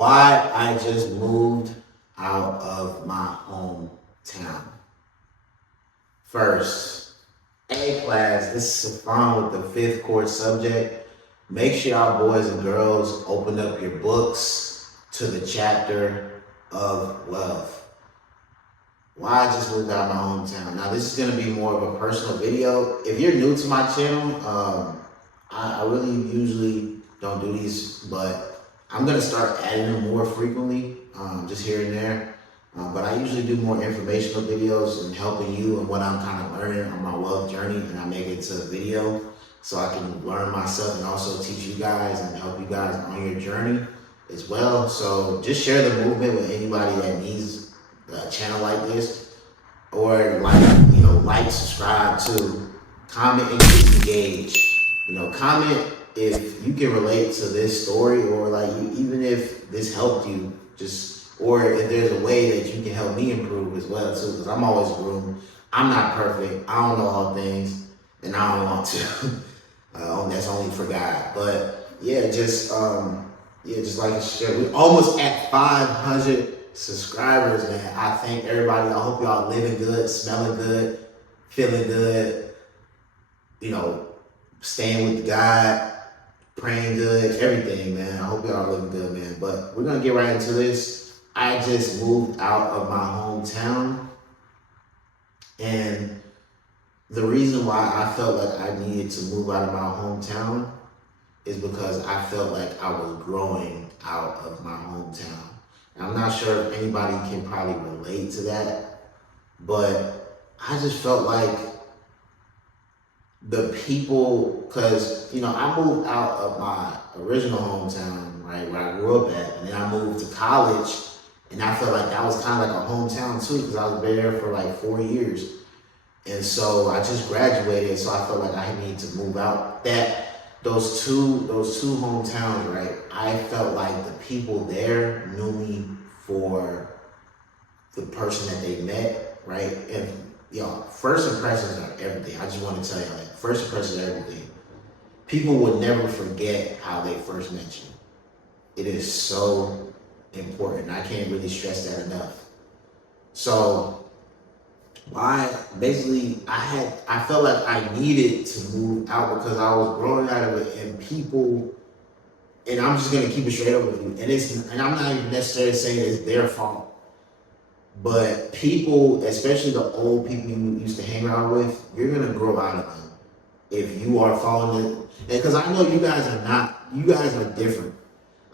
Why I just moved out of my hometown. First, A class, this is Sifon with the fifth course subject. Make sure y'all boys and girls open up your books to the chapter of love. Why I just moved out of my hometown. Now this is going to be more of a personal video. If you're new to my channel, I really usually don't do these, but I'm going to start adding them more frequently, just here and there. But I usually do more informational videos and helping you and what I'm kind of learning on my wealth journey, and I make it to a video so I can learn myself and also teach you guys and help you guys on your journey as well. So just share the movement with anybody that needs a channel like this, or like, subscribe to, comment, and get engaged. Comment if you can relate to this story, or even if this helped you, or if there's a way that you can help me improve as well too, because I'm always growing. I'm not perfect. I don't know all things, and I don't want to. That's only for God. But yeah, just like I said, we're almost at 500 subscribers, man. I thank everybody. I hope y'all living good, smelling good, feeling good. Staying with God, praying good, everything, man. I hope y'all living good, man. But we're gonna get right into this. I just moved out of my hometown, and the reason why I felt like I needed to move out of my hometown is because I felt like I was growing out of my hometown. And I'm not sure if anybody can probably relate to that, but I just felt like the people, because I moved out of my original hometown, right, where I grew up at, and then I moved to college, and I felt like that was kind of like a hometown too, because I was there for like 4 years. And so I just graduated, so I felt like I needed to move out. Those two hometowns, right, I felt like the people there knew me for the person that they met, right? And first impressions are everything. I just want to tell you, like, first impressions are everything. People would never forget how they first met you. It is so important. I can't really stress that enough. So I felt like I needed to move out because I was growing out of it, and people, and I'm just gonna keep it straight up with you, and I'm not even necessarily saying it's their fault. But people, especially the old people you used to hang around with, you're gonna grow out of them if you are following it. Because I know you guys are different.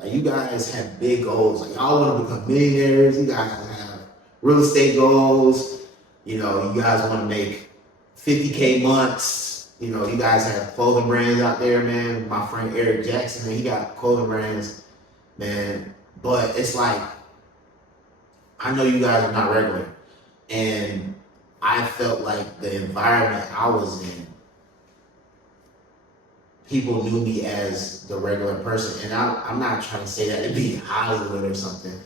Like, you guys have big goals. Like, y'all want to become millionaires. You guys have real estate goals. You guys want to make 50K months. You guys have clothing brands out there, man. My friend Eric Jackson, man, he got clothing brands, man. But it's like, I know you guys are not regular, and I felt like the environment I was in, people knew me as the regular person. And I'm not trying to say that to be Hollywood or something,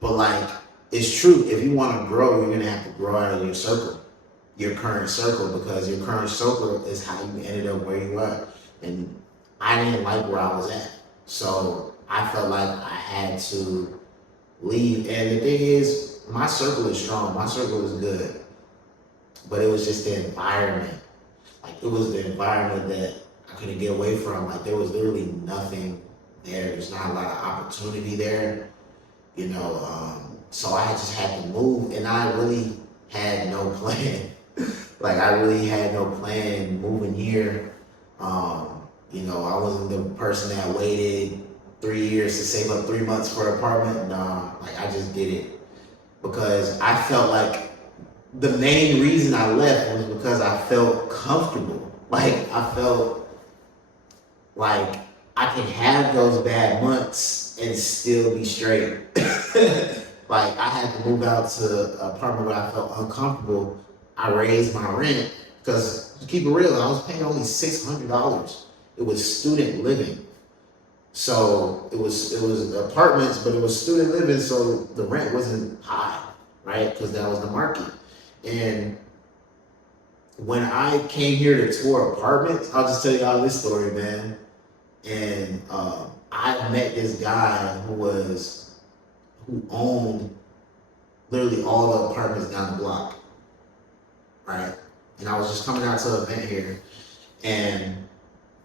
but like, it's true. If you want to grow, you're gonna have to grow out of your circle, your current circle, because your current circle is how you ended up where you are. And I didn't like where I was at, so I felt like I had to leave. And the thing is, my circle is strong. My circle is good. But it was just the environment. Like, it was the environment that I couldn't get away from. Like, there was literally nothing there. There's not a lot of opportunity there. So I just had to move, and I really had no plan. Like, I really had no plan moving here. I wasn't the person that waited 3 years to save up 3 months for an apartment. Nah, like, I just did it because I felt like the main reason I left was because I felt comfortable. Like, I felt like I can have those bad months and still be straight. Like, I had to move out to an apartment where I felt uncomfortable. I raised my rent because, to keep it real, I was paying only $600. It was student living. So it was apartments, but it was student living, so the rent wasn't high, right? Because that was the market. And when I came here to tour apartments, I'll just tell y'all this story, man. And I met this guy who owned literally all the apartments down the block, right? And I was just coming out to an event here,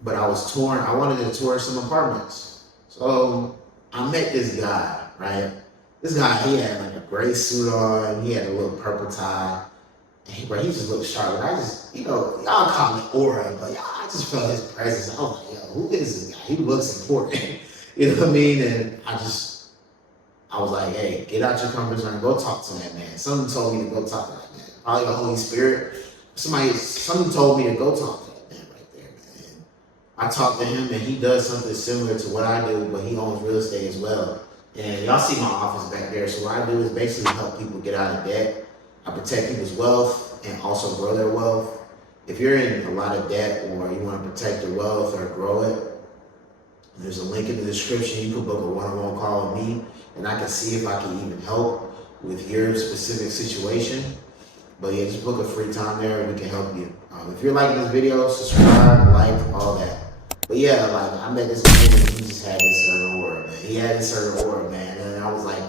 but I was touring. I wanted to tour some apartments, so I met this guy, right? This guy, he had like a gray suit on. He had a little purple tie. And he just looked sharp. And I just, y'all call me aura, but I just felt his presence. I was like, yo, who is this guy? He looks important. You know what I mean? And I was like, hey, get out your comfort zone and go talk to that man. Something told me to go talk to that man. Probably the Holy Spirit. Something told me to go talk to that man right there, man. And I talked to him, and he does something similar to what I do, but he owns real estate as well. And y'all see my office back there. So what I do is basically help people get out of debt. I protect people's wealth and also grow their wealth. If you're in a lot of debt or you want to protect your wealth or grow it, there's a link in the description. You can book a one-on-one call with me, and I can see if I can even help with your specific situation. But yeah, just book a free time there and we can help you. If you're liking this video, subscribe, like, all that. But yeah, like I met this man and he just had this certain aura, man. He had this certain aura, man. And I was like,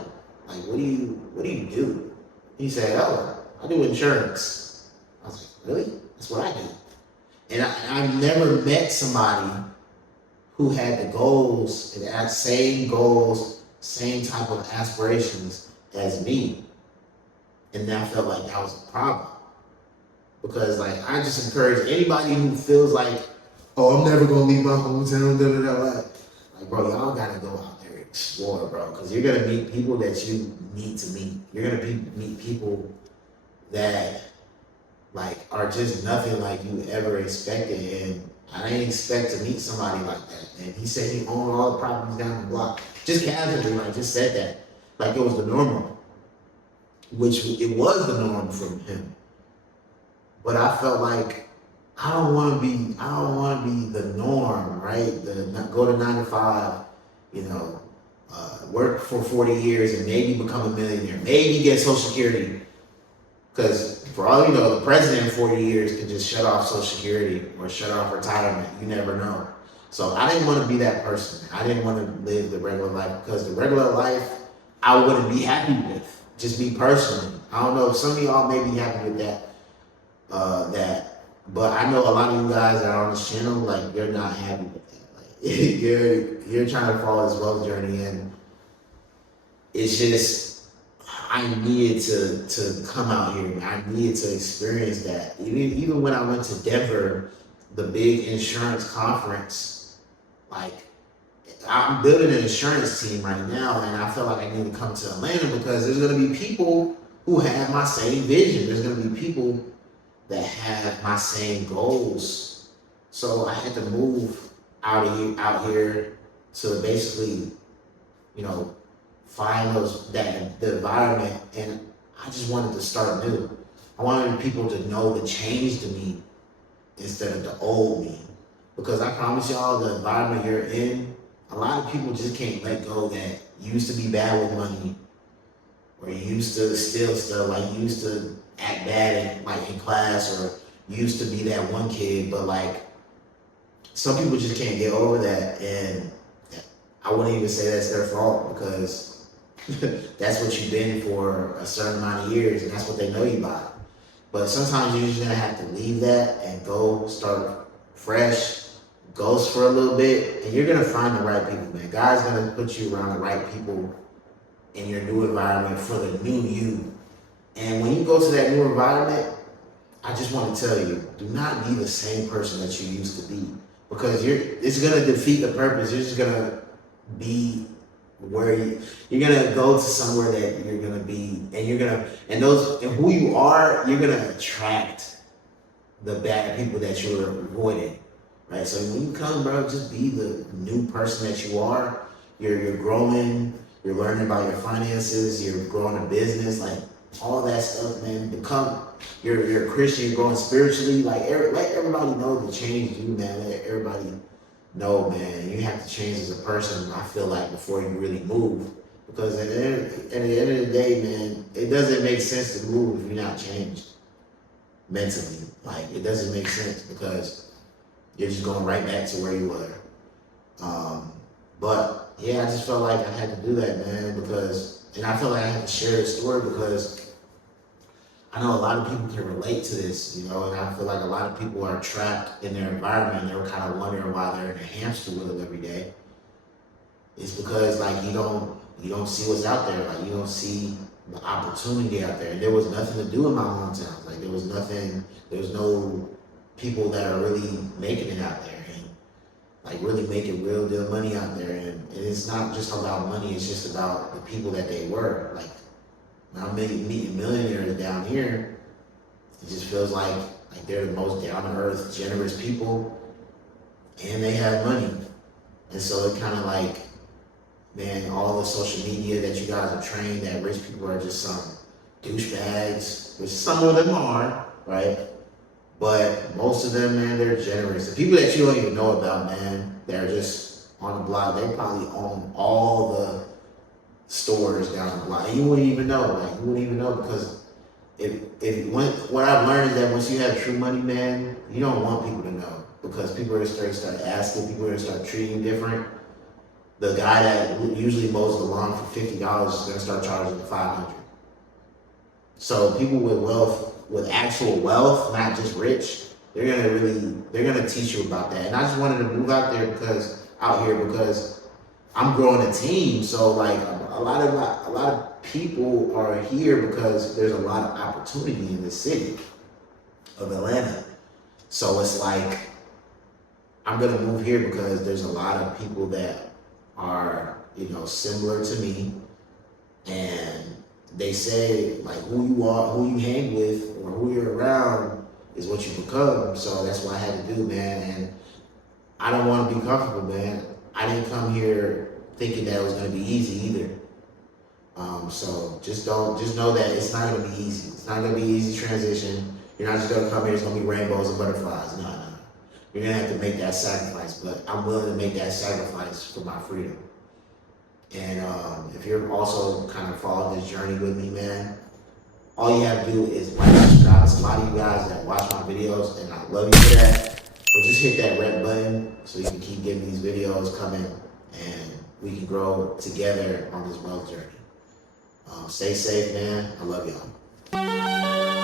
what do you do? He said, oh, I do insurance. I was like, really? That's what I do. And I've never met somebody who had the goals, and had same goals, same type of aspirations as me. And I felt like that was a problem. Because like I just encourage anybody who feels like, oh, I'm never gonna leave my hometown, da da da. Like, bro, y'all gotta go out there and explore, bro. Because you're gonna meet people that you need to meet. You're gonna meet people that like are just nothing like you ever expected. And I didn't expect to meet somebody like that. And he said he owned all the properties down the block. Just casually, like just said that. Like it was the normal. Which it was the norm from him. But I felt like I don't want to be the norm, right? Go to 9 to 5, work for 40 years and maybe become a millionaire, maybe get Social Security. Because for all you know, the president in 40 years can just shut off Social Security or shut off retirement. You never know. So I didn't want to be that person. I didn't want to live the regular life because the regular life I wouldn't be happy with. Just me personally. I don't know if some of y'all may be happy with that. But I know a lot of you guys that are on this channel, like you're not happy with that. Like you're trying to follow this wealth journey, and it's just I needed to come out here. I needed to experience that. Even when I went to Denver, the big insurance conference, like I'm building an insurance team right now, and I feel like I need to come to Atlanta because there's going to be people who have my same vision. There's going to be people that have my same goals. So I had to move out here to basically, find the environment, and I just wanted to start new. I wanted people to know the change to me instead of the old me. Because I promise y'all, the environment you're in, a lot of people just can't let go that you used to be bad with money, or you used to steal stuff, like you used to act bad in class, or you used to be that one kid, but like some people just can't get over that, and I wouldn't even say that's their fault because that's what you've been for a certain amount of years, and that's what they know you by. But sometimes you're just gonna have to leave that and go start fresh, ghost for a little bit, and you're gonna find the right people, man. God's gonna put you around the right people in your new environment for the new you. And when you go to that new environment, I just want to tell you, do not be the same person that you used to be, because it's gonna defeat the purpose. You're just gonna be where you're gonna go to somewhere that you're gonna be, and who you are, you're gonna attract the bad people that you're avoiding, right? So when you come, bro, just be the new person that you are. You're growing, you're learning about your finances, you're growing a business, like all that stuff, man. You're a Christian, you're growing spiritually. Like let everybody know the change you, man. Let everybody know, man. You have to change as a person, I feel like, before you really move. Because at the end of the day, man, it doesn't make sense to move if you're not changed mentally. Like, it doesn't make sense because you're just going right back to where you were. But yeah, I just felt like I had to do that, man, and I felt like I had to share this story because I know a lot of people can relate to this, you know, and I feel like a lot of people are trapped in their environment and they're kind of wondering why they're in a hamster wheel every day. It's because like you don't see what's out there, like you don't see the opportunity out there. And there was nothing to do in my hometown. Like there was no people that are really making it out there and like really making real deal money out there. And it's not just about money, it's just about the people that they were. Like when I'm meeting millionaires down here, it just feels like they're the most down to earth, generous people, and they have money. And so it kind of like, man, all the social media that you guys are trained that rich people are just some douchebags, which some of them are, right? But most of them, man, they're generous. The people that you don't even know about, man, they're just on the block. They probably own all the stores down the block. And you wouldn't even know. Like, you wouldn't even know because what I've learned is that once you have true money, man, you don't want people to know because people are going to start asking, people are going to start treating you different. The guy that usually mows the lawn for $50 is going to start charging $500. So people with wealth, with actual wealth, not just rich, they're gonna teach you about that. And I just wanted to move out here because I'm growing a team. So like a lot of people are here because there's a lot of opportunity in the city of Atlanta. So it's like I'm gonna move here because there's a lot of people that are, you know, similar to me, and they say like who you are, who you hang with, or who you're around is what you become. So that's what I had to do, man. And I don't want to be comfortable, man. I didn't come here thinking that it was gonna be easy either. So just know that it's not gonna be easy. It's not gonna be easy transition. You're not just gonna come here. It's gonna be rainbows and butterflies. No. You're gonna have to make that sacrifice, but I'm willing to make that sacrifice for my freedom. And if you're also kind of following this journey with me, man, all you have to do is like, subscribe. There's a lot of you guys that watch my videos, and I love you for that. But just hit that red button so you can keep getting these videos coming, and we can grow together on this wealth journey. Stay safe, man. I love y'all.